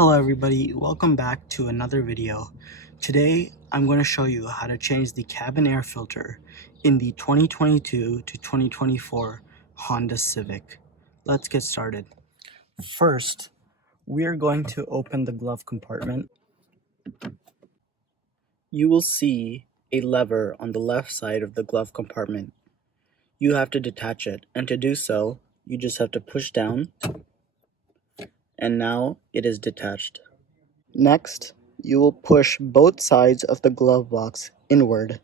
Hello everybody, welcome back to another video. Today I'm going to show you how to change the cabin air filter in the 2022 to 2024 Honda Civic. Let's get started. First, we are going to open the glove compartment. You will see a lever on the left side of the glove compartment. You have to detach it, and to do so, you just have to push down, and now it is detached. Next, you will push both sides of the glove box inward.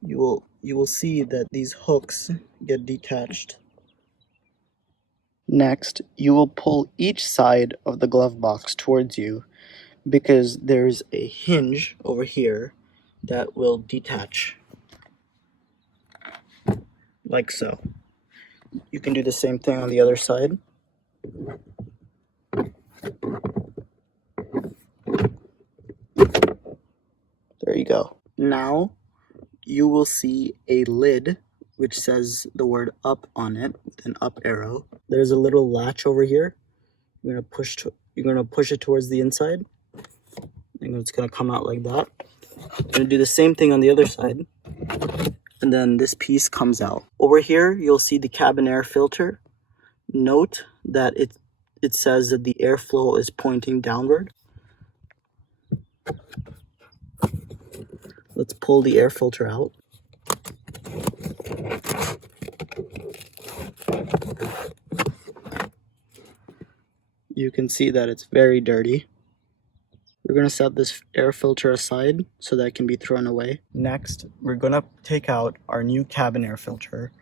You will see that these hooks get detached. Next, you will pull each side of the glove box towards you because there's a hinge over here that will detach, like so. You can do the same thing on the other side. There you go. Now you will see a lid which says the word up on it with an up arrow. There's a little latch over here. You're gonna push it towards the inside, and it's gonna come out like that. I'm gonna do the same thing on the other side, and then this piece comes out. Over here, you'll see the cabin air filter. Note that it says that the airflow is pointing downward. Let's pull the air filter out. You can see that it's very dirty. We're going to set this air filter aside so that it can be thrown away. Next, we're going to take out our new cabin air filter.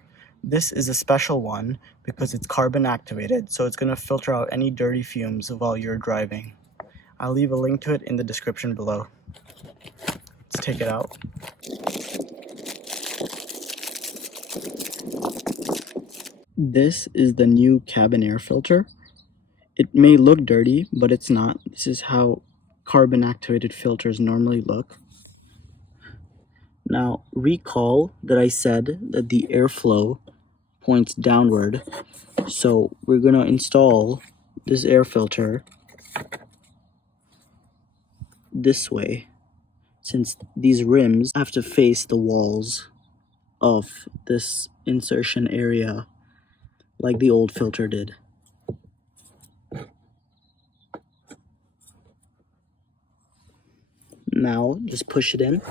This is a special one because it's carbon activated, so it's going to filter out any dirty fumes while you're driving. I'll leave a link to it in the description below. Let's take it out. This is the new cabin air filter. It may look dirty, but it's not. This is how carbon activated filters normally look. Now, recall that I said that the airflow points downward. So we're going to install this air filter this way, since these rims have to face the walls of this insertion area like the old filter did. Now just push it in,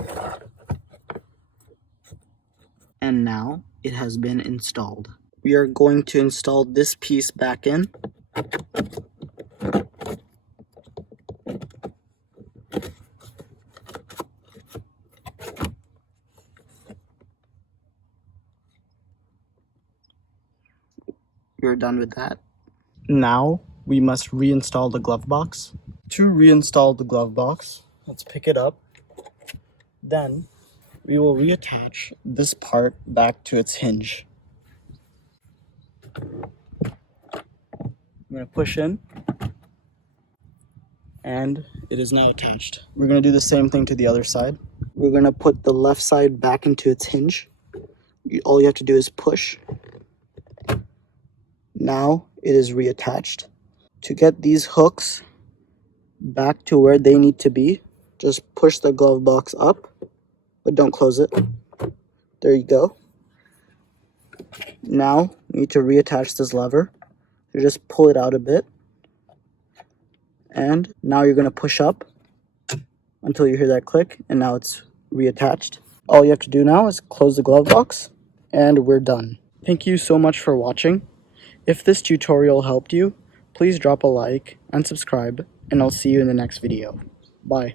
and now it has been installed. We are going to install this piece back in. We're done with that. Now we must reinstall the glove box. To reinstall the glove box, let's pick it up. Then we will reattach this part back to its hinge. I'm going to push in, and it is now attached. We're going to do the same thing to the other side. We're going to put the left side back into its hinge. All you have to do is push. Now it is reattached. To get these hooks back to where they need to be, just push the glove box up, but don't close it. There you go. Now you need to reattach this lever. You just pull it out a bit, and now you're going to push up until you hear that click, and now it's reattached. All you have to do now is close the glove box, and we're done. Thank you so much for watching. If this tutorial helped you, please drop a like and subscribe, and I'll see you in the next video. Bye.